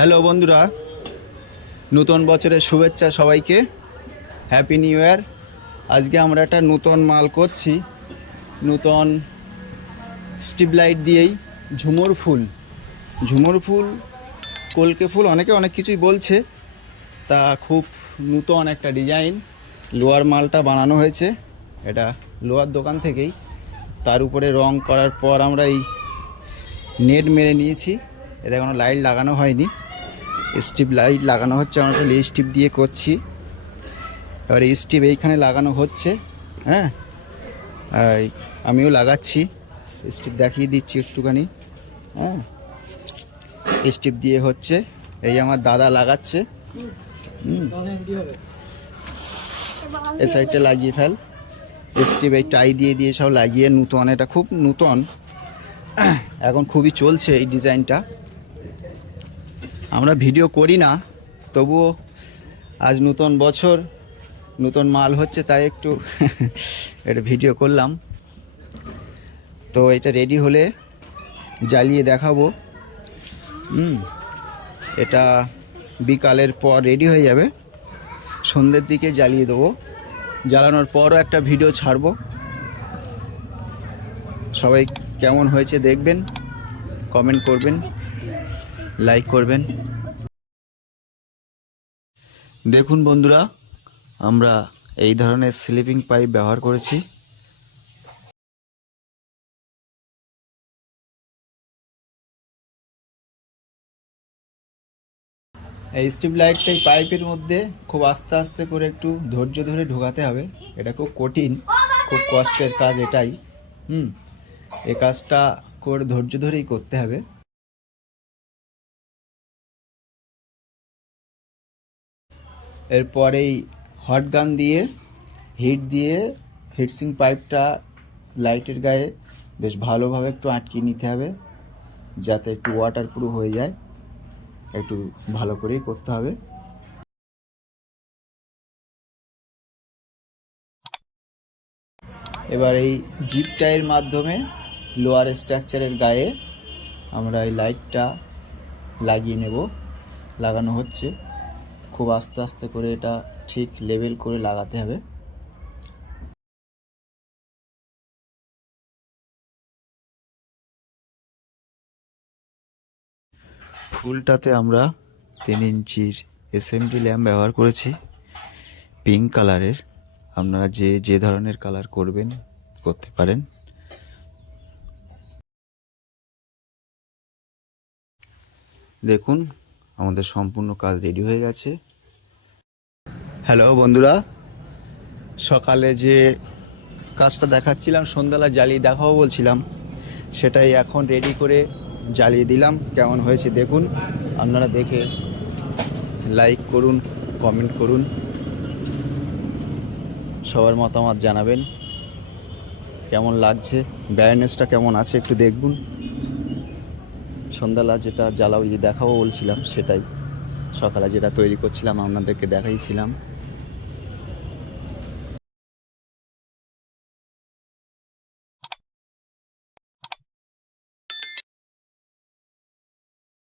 Hello বন্ধুরা, নতুন বছরের শুভেচ্ছা সবাইকে। Happy new year. আজকে আমরা একটা নতুন মাল করছি, নতুন স্ট্রিপ লাইট দিয়েই। ঝুমুর ফুল, কলকে ফুল, অনেকে অনেক কিছুই বলছে। তা খুব নতুন একটা ডিজাইন, লোহার মালটা বানানো হয়েছে, এটা লোহার দোকান থেকেই। তার উপরে রং করার পর আমরা এই নেট মেরে নিয়েছি। এতে কোনো লাইট লাগানো হয়নি, স্ট্রিপ লাইট লাগানো হচ্ছে। আমরা এই স্ট্রিপ দিয়ে করছি। এবার এই স্ট্রিপ এইখানে লাগানো হচ্ছে। হ্যাঁ, আমিও লাগাচ্ছি, স্ট্রিপ দেখিয়ে দিচ্ছি একটুখানি। হ্যাঁ, স্ট্রিপ দিয়ে হচ্ছে, এই আমার দাদা লাগাচ্ছে। এই সাইডটা লাগিয়ে ফেল স্ট্রিপ, এই টাই দিয়ে দিয়ে সব লাগিয়ে নতুন, এটা খুব নতুন, এখন খুবই চলছে এই ডিজাইনটা। আমরা ভিডিও করি না, তবুও আজ নতুন বছর, নতুন মাল হচ্ছে, তাই একটু এটা ভিডিও করলাম। তো এটা রেডি হলে জ্বালিয়ে দেখাবো। এটা বিকালের পর রেডি হয়ে যাবে, সন্ধ্যের দিকে জ্বালিয়ে দেবো। জ্বালানোর পরও একটা ভিডিও ছাড়বো। সবাই কেমন হয়েছে দেখবেন, কমেন্ট করবেন, লাইক করবেন। দেখুন বন্ধুরা, আমরা এই ধরনের স্লিপিং পাইপ ব্যবহার করেছি। এই স্ট্রিপ লাইটটা এই পাইপের মধ্যে খুব আস্তে আস্তে করে একটু ধৈর্য ধরে ঢোকাতে হবে। এটা খুব কঠিন, খুব কষ্টের কাজ এটাই। এই কাজটা করে ধৈর্য ধরেই করতে হবে। এরপর এই হট গান দিয়ে হিট দিয়ে হিটসিং পাইপটা লাইটের গায়ে বেশ ভালোভাবে একটু আটকে নিতে হবে, যাতে একটু ওয়াটার প্রুফ হয়ে যায়। একটু ভালো করেই করতে হবে। এবার এই জিপ টাইয়ের মাধ্যমে লোয়ার স্ট্রাকচারের গায়ে আমরা এই লাইটটা লাগিয়ে নেব। লাগানো হচ্ছে, খুব আস্তে আস্তে করে এটা ঠিক লেভেল করে লাগাতে হবে। ফুলটাতে আমরা 3 ইঞ্চির এসএমডি ল্যাম্প ব্যবহার করেছি, পিঙ্ক কালারের। আপনারা যে ধরনের কালার করবেন করতে পারেন। দেখুন, আমাদের সম্পূর্ণ কাজ রেডি হয়ে গেছে। হ্যালো বন্ধুরা, সকালে যে কাজটা দেখাচ্ছিলাম, সন্ধ্যাবেলা জ্বালিয়ে দেখাবো বলছিলাম, সেটাই এখন রেডি করে জ্বালিয়ে দিলাম। কেমন হয়েছে দেখুন, আপনারা দেখে লাইক করুন, কমেন্ট করুন, সবার মতামত জানাবেন কেমন লাগছে, ব্রাইটনেসটা কেমন আছে একটু দেখুন। সন্ধ্যাবেলা যেটা জ্বালাও দেখাবো বলছিলাম, সেটাই সকালে যেটা তৈরি করছিলাম আপনাদেরকে দেখাইছিলাম।